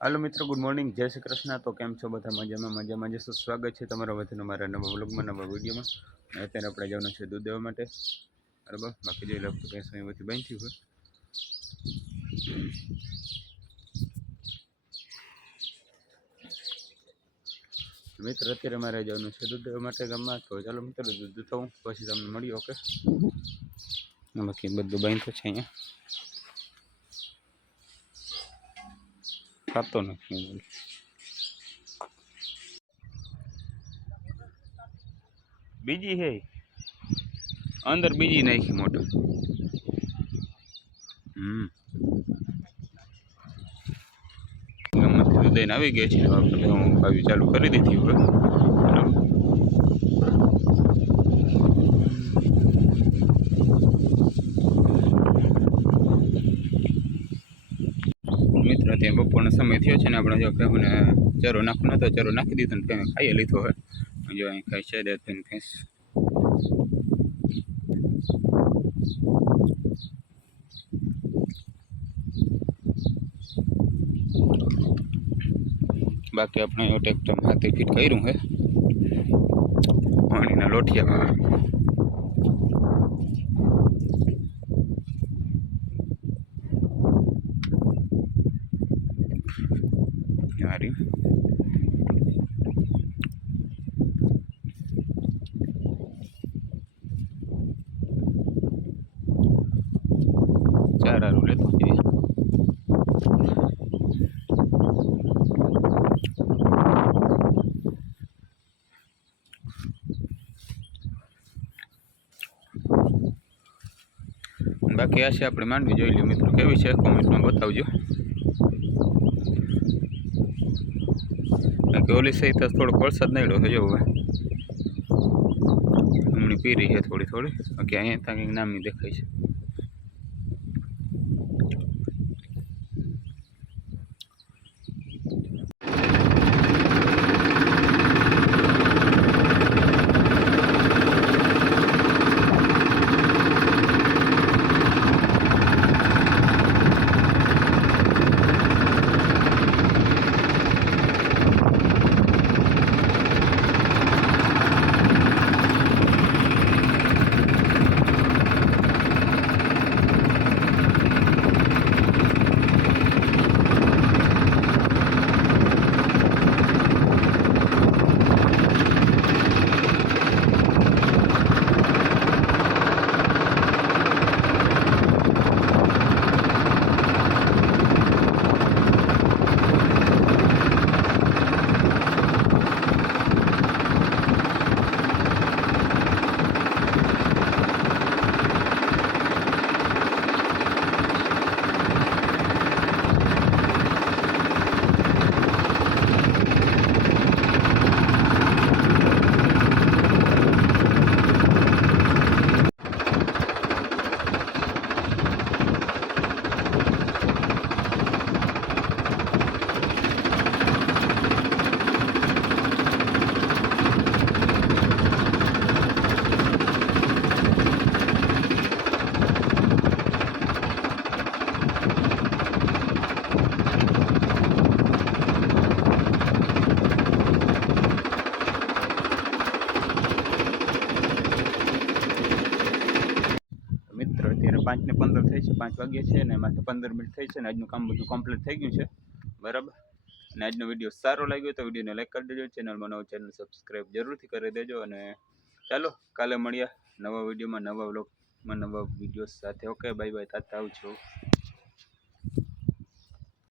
Hello मित्रों, good morning, जय श्री कृष्ण। तो केम छो બધા મજામાં જશો। સ્વાગત છે તમારા બધાનું મારા નવા વ્લોગમાં, નવા વિડીયોમાં। અત્યારે આપણે જવાનું છે દૂધ દેવા માટે, બરાબર। બાકી જોઈ લો તો ભેંસ અહીં બધી બાંધી હોય। મિત્ર અત્યારે મારે જવાનું છે દૂધ દેવા માટે ગામમાં। તો ચાલો મિત્રો દૂધ દૂધાવું પછી તમને મળીએ। ઓકે, બાકી બધું બાંધ્યું છે અહીંયા, ખાતો નથી। બીજી હે અંદર, બીજી નાખી મોટર। ગામમાંથી દૂધ દઈને આવી ગયા છે, આપણે હું આવી ચાલુ કરી દીધી હવે। મિત્ર ત્યાં બપોરનો સમય થયો છે ને, આપણે જો ભેંસને ચારો નાખવાનો હતો, ચારો નાખી દીધો ને ભેંસ ખાઈ લીધો હોય। જો અહીં ખાઈ છે દેખીને ભેંસ। बाकी अपने ट्रेक्टर में हाथी फीट कर्યું है पानीना लोटिया यारी चारा रू लेतो है। बाकी आ अपने मांडवी जोई लो मित्रों, केवी है कॉमेंट में बतावजो। बाकी ओली सही तो थोड़ा वरसाद नहीं है जो हुए हमने पी रही है थोड़ी थोड़ी। बाकी अँ तक नाम नहीं देखाय है। मित्र अत्यारे 5 ने 15 થઈ છે, 5 વાગ્યા છે ને માથે 15 મિનિટ થઈ છે ને આજનું કામ બધું કમ્પ્લીટ થઈ ગયું છે, બરાબર। અને આજનો વિડીયો સારો લાગ્યો તો વિડીયોને લાઈક કરી દેજો, ચેનલમાં નવો ચેનલ સબસ્ક્રાઇબ જરૂરથી કરી દેજો। અને ચાલો કાલે મળીએ નવા વિડીયોમાં, નવા વ્લોગમાં, નવા વિડીયો સાથે। ઓકે, બાય બાય, તાતા આવજો।